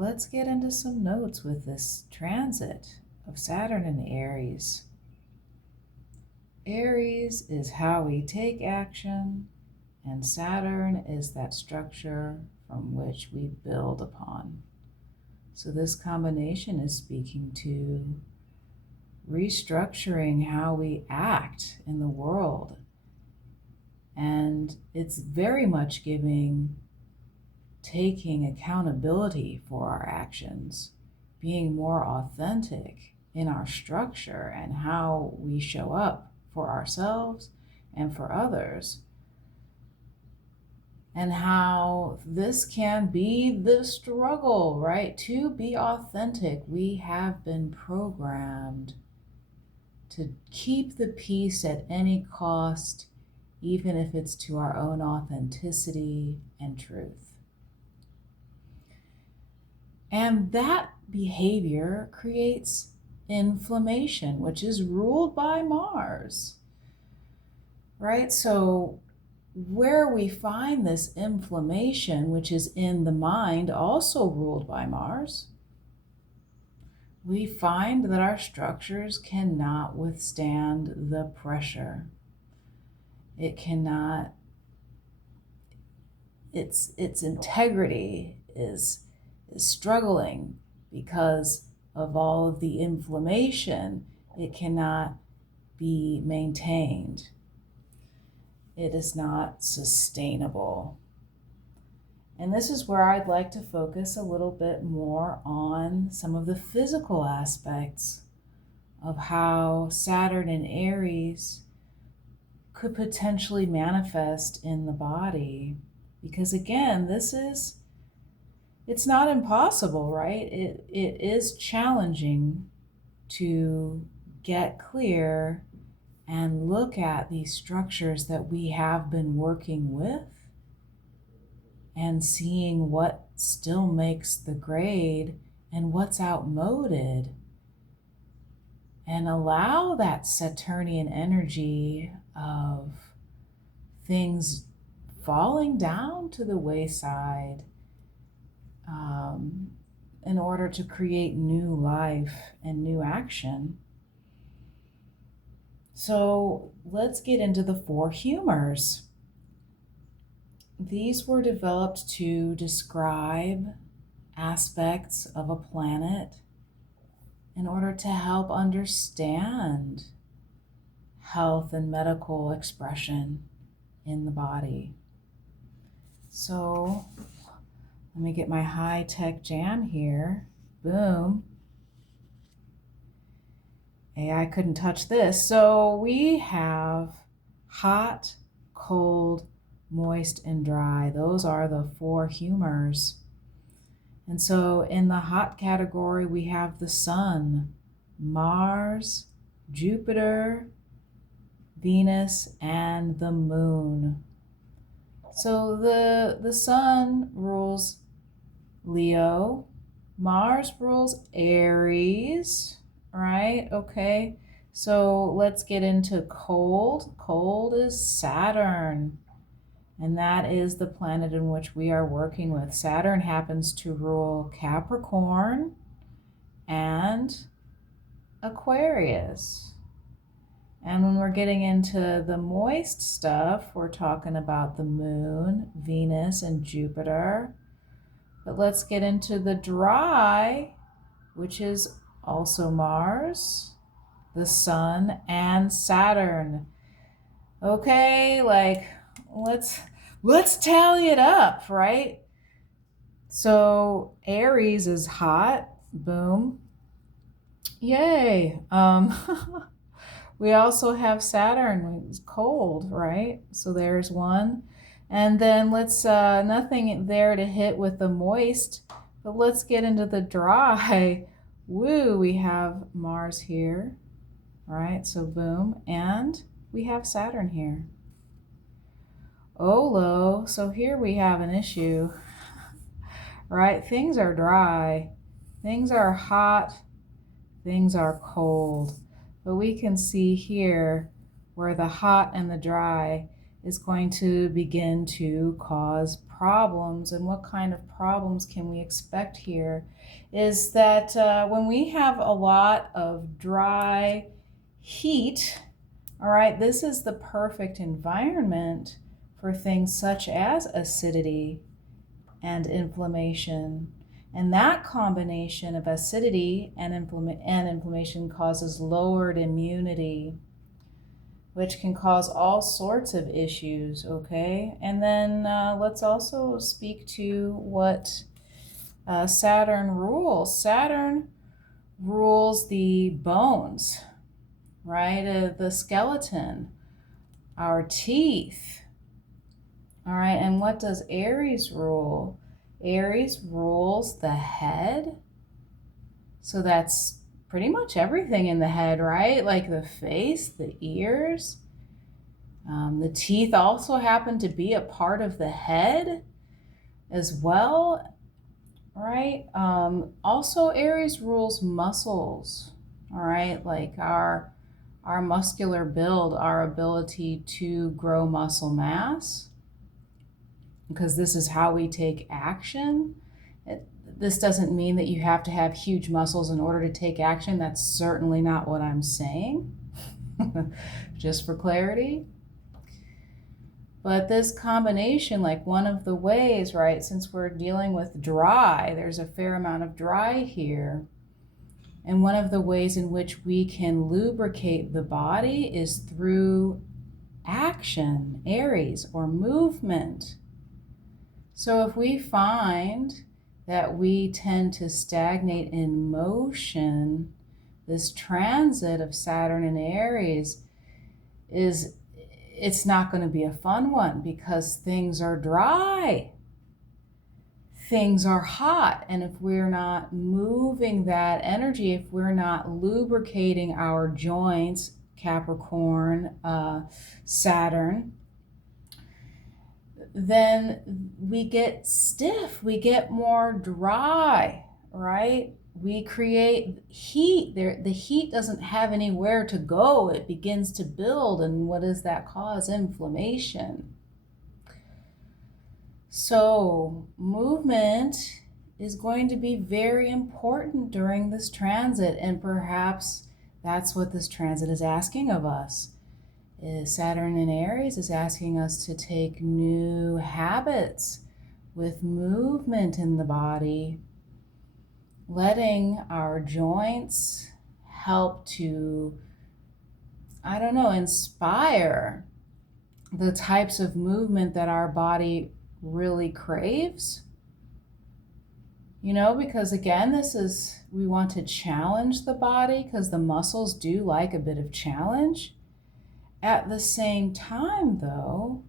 let's get into some notes with this transit of Saturn in Aries. Aries is how we take action, and Saturn is that structure from which we build upon. So this combination is speaking to restructuring how we act in the world. And it's very much taking accountability for our actions, being more authentic in our structure and how we show up for ourselves and for others. And how this can be the struggle, right? To be authentic, we have been programmed to keep the peace at any cost, even if it's to our own authenticity and truth. And that behavior creates inflammation, which is ruled by Mars, right? So where we find this inflammation, which is in the mind, also ruled by Mars, we find that our structures cannot withstand the pressure. It cannot, its integrity is struggling because of all of the inflammation. It cannot be maintained. It is not sustainable. And this is where I'd like to focus a little bit more on some of the physical aspects of how Saturn in Aries could potentially manifest in the body. Because again, it's not impossible, right? It is challenging to get clear and look at these structures that we have been working with and seeing what still makes the grade and what's outmoded, and allow that Saturnian energy of things falling down to the wayside in order to create new life and new action. So let's get into the 4 humors. These were developed to describe aspects of a planet in order to help understand health and medical expression in the body. So let me get my high-tech jam here. Boom. AI couldn't touch this. So we have hot, cold, moist, and dry. Those are the 4 humors. And so in the hot category, we have the sun, Mars, Jupiter, Venus, and the moon. So the sun rules Leo, Mars rules Aries, right? Okay, so let's get into cold. Cold is Saturn, and that is the planet in which we are working with. Saturn happens to rule Capricorn and Aquarius. And when we're getting into the moist stuff, we're talking about the moon, Venus, and Jupiter. But let's get into the dry, which is also Mars, the sun, and Saturn. Okay, like let's tally it up, right? So Aries is hot, boom, yay. We also have Saturn, it's cold, right? So there's one. And then let's, nothing there to hit with the moist, but let's get into the dry. Woo, we have Mars here, right? So boom, and we have Saturn here. Olo, so here we have an issue, right? Things are dry, things are hot, things are cold. But we can see here where the hot and the dry is going to begin to cause problems, and what kind of problems can we expect here, is that when we have a lot of dry heat, all right, this is the perfect environment for things such as acidity and inflammation. And that combination of acidity and inflammation causes lowered immunity, which can cause all sorts of issues, okay? And then let's also speak to what Saturn rules. Saturn rules the bones, right? The skeleton, our teeth, all right? And what does Aries rule? Aries rules the head. So that's pretty much everything in the head, right? Like the face, the ears. The teeth also happen to be a part of the head as well, right? Also, Aries rules muscles, all right? Like our muscular build, our ability to grow muscle mass, because this is how we take action. This doesn't mean that you have to have huge muscles in order to take action. That's certainly not what I'm saying, just for clarity. But this combination, like one of the ways, right, since we're dealing with dry, there's a fair amount of dry here. And one of the ways in which we can lubricate the body is through action, Aries, or movement. So if we find that we tend to stagnate in motion, this transit of Saturn and Aries it's not going to be a fun one, because things are dry, things are hot, and if we're not moving that energy, if we're not lubricating our joints, Capricorn, Saturn, then we get stiff, we get more dry, right? We create heat. The heat doesn't have anywhere to go. It begins to build, and what does that cause? Inflammation. So movement is going to be very important during this transit, and perhaps that's what this transit is asking of us. Saturn in Aries is asking us to take new habits with movement in the body, letting our joints help to, inspire the types of movement that our body really craves. Because again, we want to challenge the body, because the muscles do like a bit of challenge. At the same time, though,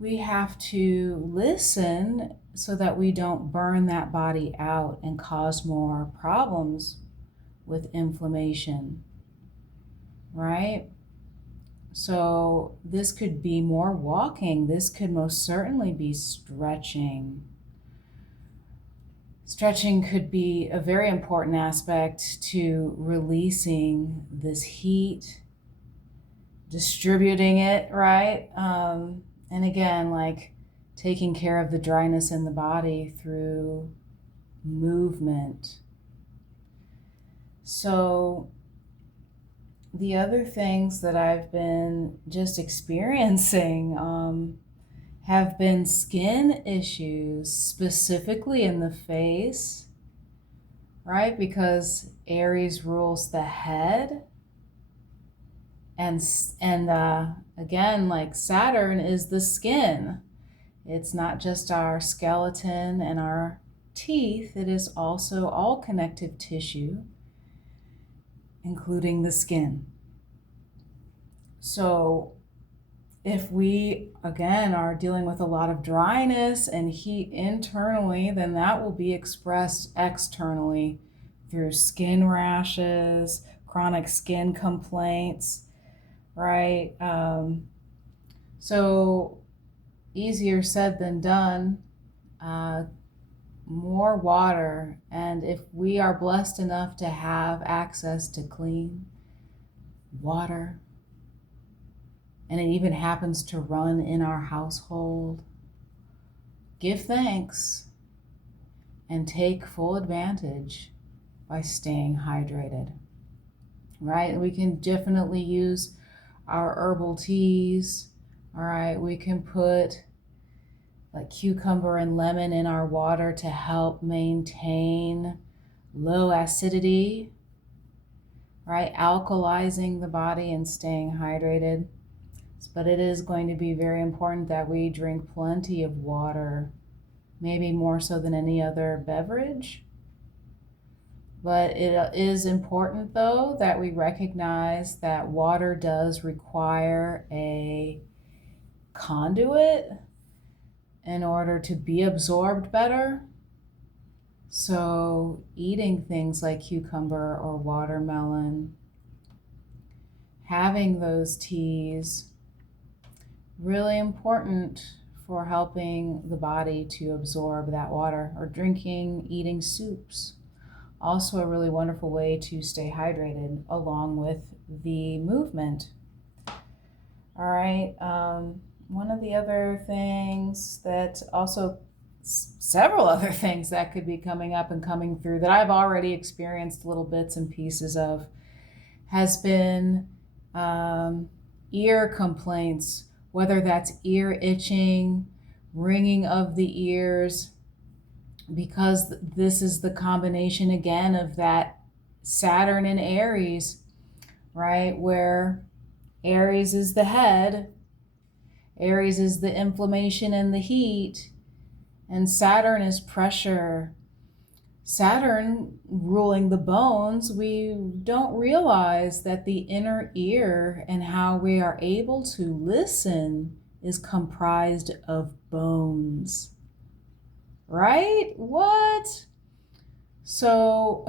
we have to listen so that we don't burn that body out and cause more problems with inflammation, right? So this could be more walking. This could most certainly be stretching. Stretching could be a very important aspect to releasing this heat, distributing it, right? And again, like taking care of the dryness in the body through movement. So the other things that I've been just experiencing have been skin issues, specifically in the face, right? Because Aries rules the head. And again, like Saturn is the skin. It's not just our skeleton and our teeth, it is also all connective tissue, including the skin. So if we, again, are dealing with a lot of dryness and heat internally, then that will be expressed externally through skin rashes, chronic skin complaints, right? So easier said than done. More water, and if we are blessed enough to have access to clean water, and it even happens to run in our household, give thanks and take full advantage by staying hydrated, right? We can definitely use our herbal teas, all right? We can put like cucumber and lemon in our water to help maintain low acidity, right? Alkalizing the body and staying hydrated. But it is going to be very important that we drink plenty of water, maybe more so than any other beverage. But it is important, though, that we recognize that water does require a conduit in order to be absorbed better. So eating things like cucumber or watermelon, having those teas, really important for helping the body to absorb that water. Or drinking, eating soups. Also a really wonderful way to stay hydrated along with the movement. All right. One of the other things that also, several other things that could be coming up and coming through that I've already experienced little bits and pieces of, has been ear complaints, whether that's ear itching, ringing of the ears, because this is the combination again of that Saturn and Aries, right? Where Aries is the head, Aries is the inflammation and the heat, and Saturn is pressure. Saturn ruling the bones, we don't realize that the inner ear and how we are able to listen is comprised of bones. Right? What? So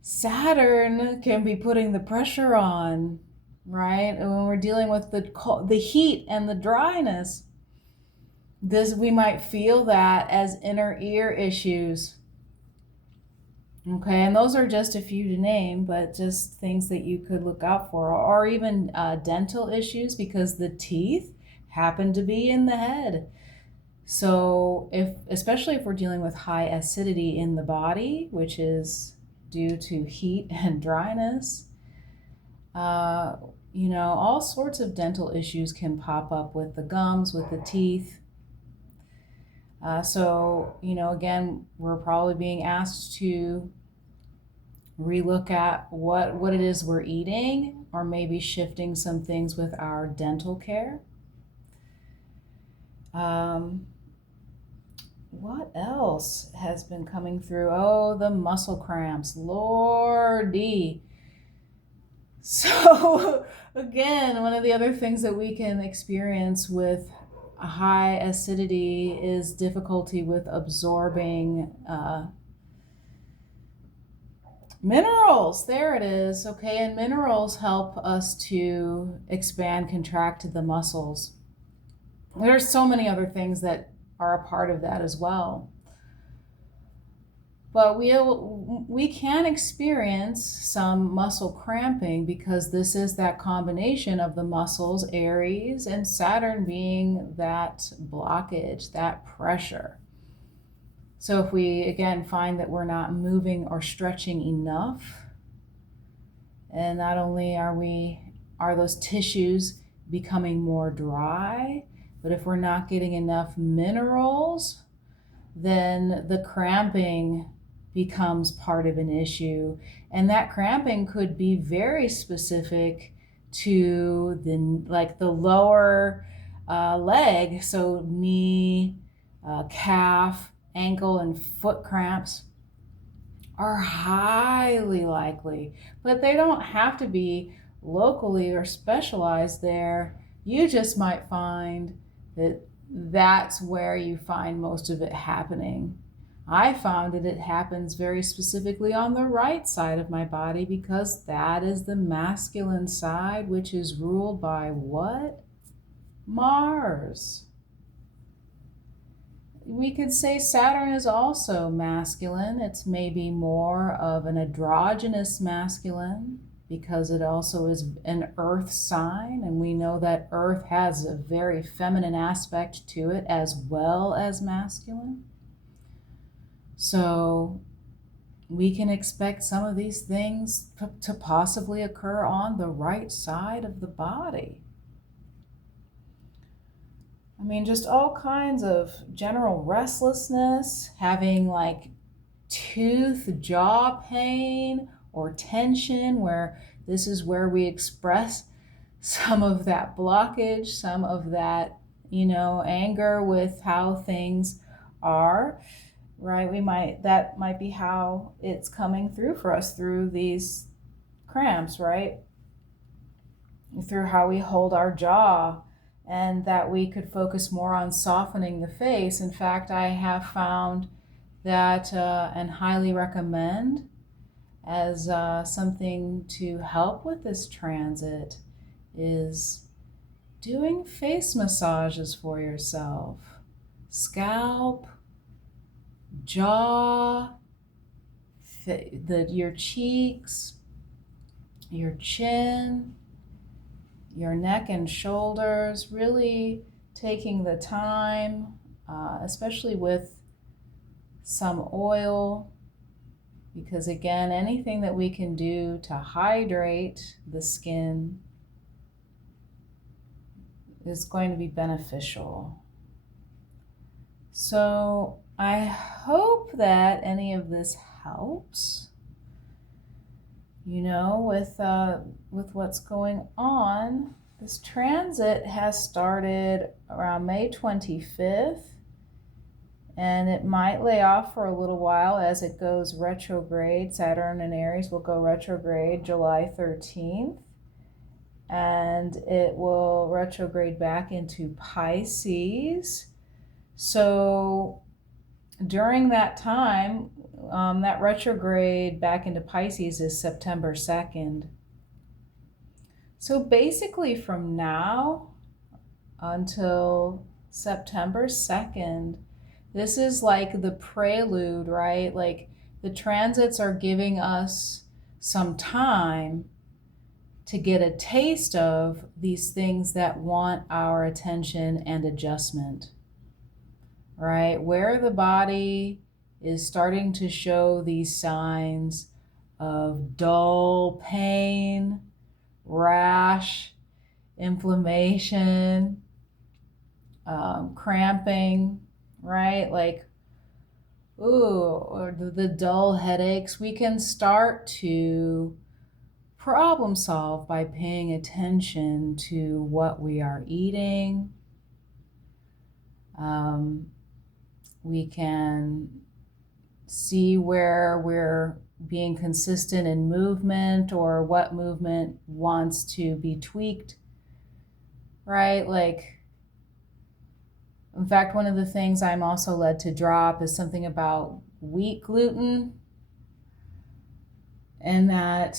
Saturn can be putting the pressure on, right? And when we're dealing with the heat and the dryness, we might feel that as inner ear issues. Okay, and those are just a few to name, but just things that you could look out for, or even dental issues, because the teeth happen to be in the head. So especially if we're dealing with high acidity in the body, which is due to heat and dryness, all sorts of dental issues can pop up with the gums, with the teeth. So again, we're probably being asked to relook at what it is we're eating, or maybe shifting some things with our dental care. What else has been coming through? Oh, the muscle cramps. Lordy. So again, one of the other things that we can experience with a high acidity is difficulty with absorbing minerals. There it is. Okay, and minerals help us to expand, contract the muscles. There's so many other things that are a part of that as well. But we can experience some muscle cramping because this is that combination of the muscles, Aries, and Saturn being that blockage, that pressure. So if we, again, find that we're not moving or stretching enough, and not only are those tissues becoming more dry, but if we're not getting enough minerals, then the cramping becomes part of an issue. And that cramping could be very specific to the lower leg, so knee, calf, ankle, and foot cramps are highly likely, but they don't have to be locally or specialized there. You just might find that that's where you find most of it happening. I found that it happens very specifically on the right side of my body because that is the masculine side, which is ruled by what? Mars. We could say Saturn is also masculine. It's maybe more of an androgynous masculine because it also is an earth sign, and we know that earth has a very feminine aspect to it as well as masculine. So we can expect some of these things to possibly occur on the right side of the body. I mean, just all kinds of general restlessness, having like jaw pain or tension, where this is where we express some of that blockage, some of that, anger with how things are, right? That might be how it's coming through for us through these cramps, right? Through how we hold our jaw, and that we could focus more on softening the face. In fact, I have found that and highly recommend as something to help with this transit is doing face massages for yourself. Scalp, jaw, your cheeks, your chin, your neck and shoulders, really taking the time, especially with some oil, because again, anything that we can do to hydrate the skin is going to be beneficial. So I hope that any of this helps, with what's going on. This transit has started around May 25th, and it might lay off for a little while as it goes retrograde. Saturn in Aries will go retrograde July 13th, and it will retrograde back into Pisces. So during that time, that retrograde back into Pisces is September 2nd. So basically from now until September 2nd, this is like the prelude, right? Like the transits are giving us some time to get a taste of these things that want our attention and adjustment, right? Where the body is starting to show these signs of dull pain, rash, inflammation, cramping, right? Like, or the dull headaches, we can start to problem solve by paying attention to what we are eating. We can see where we're being consistent in movement or what movement wants to be tweaked, right? Like, in fact, one of the things I'm also led to drop is something about wheat gluten, and that,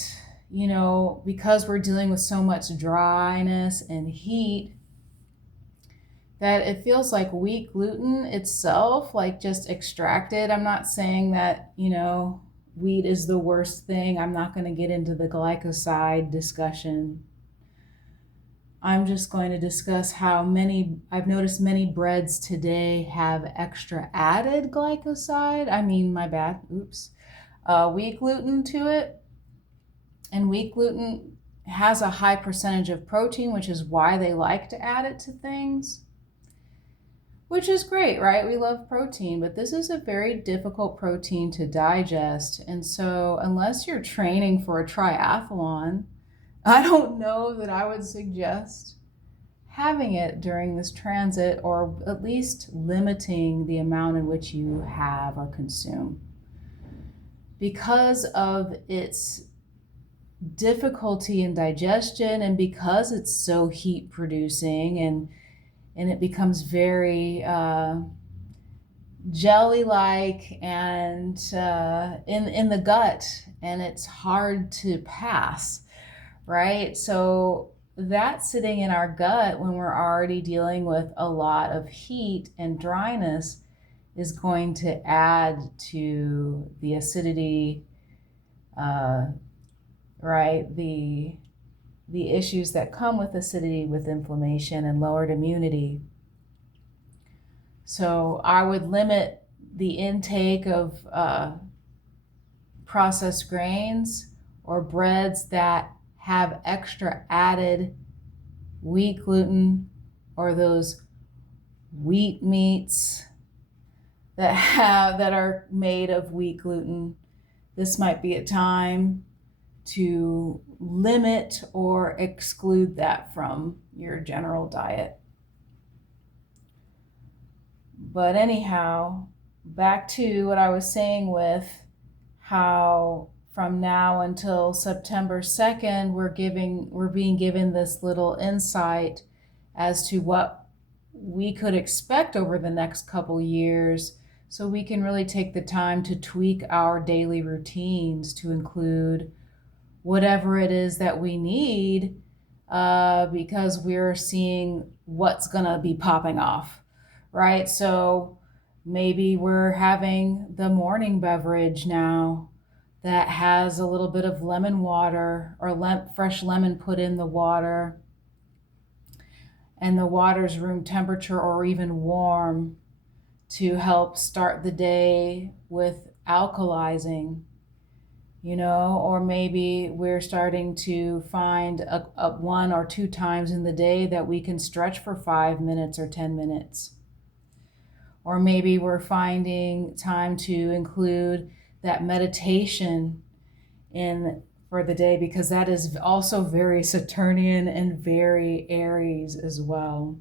because we're dealing with so much dryness and heat, that it feels like wheat gluten itself, like just extracted. I'm not saying that, wheat is the worst thing. I'm not going to get into the glycoside discussion. I'm just going to discuss how I've noticed many breads today have extra added glycoside. Wheat gluten to it. And wheat gluten has a high percentage of protein, which is why they like to add it to things. Which is great, right? We love protein, but this is a very difficult protein to digest. And so unless you're training for a triathlon, I don't know that I would suggest having it during this transit, or at least limiting the amount in which you have or consume, because of its difficulty in digestion, and because it's so heat producing, and it becomes very jelly-like and in the gut, and it's hard to pass, right? So that sitting in our gut when we're already dealing with a lot of heat and dryness is going to add to the acidity right? The issues that come with acidity, with inflammation and lowered immunity. So I would limit the intake of processed grains or breads that have extra added wheat gluten, or those wheat meats that are made of wheat gluten. This might be a time to limit or exclude that from your general diet. But anyhow, back to what I was saying with how from now until September 2nd, we're being given this little insight as to what we could expect over the next couple years, so we can really take the time to tweak our daily routines to include whatever it is that we need, because we're seeing what's going to be popping off, right? So maybe we're having the morning beverage now that has a little bit of lemon water or fresh lemon put in the water, and the water's room temperature or even warm, to help start the day with alkalizing, or maybe we're starting to find a 1 or 2 times in the day that we can stretch for 5 minutes or 10 minutes. Or maybe we're finding time to include that meditation in for the day, because that is also very Saturnian and very Aries as well,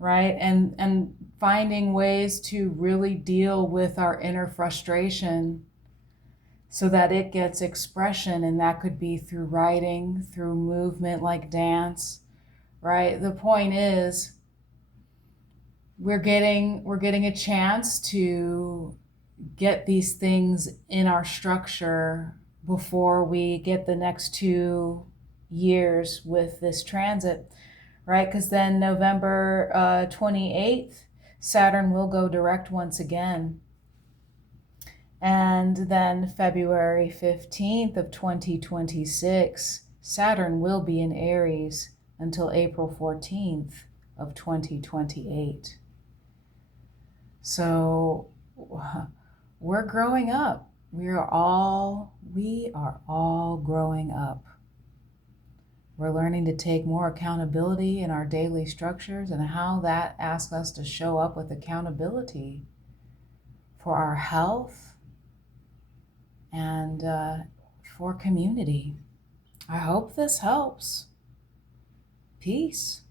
right? And finding ways to really deal with our inner frustration so that it gets expression, and that could be through writing, through movement like dance, right? The point is, we're getting a chance to get these things in our structure before we get the next 2 years with this transit, right? Because then November 28th, Saturn will go direct once again. And then February 15th of 2026, Saturn will be in Aries until April 14th of 2028. So we're growing up. We are all growing up. We're learning to take more accountability in our daily structures, and how that asks us to show up with accountability for our health and for community. I hope this helps. Peace.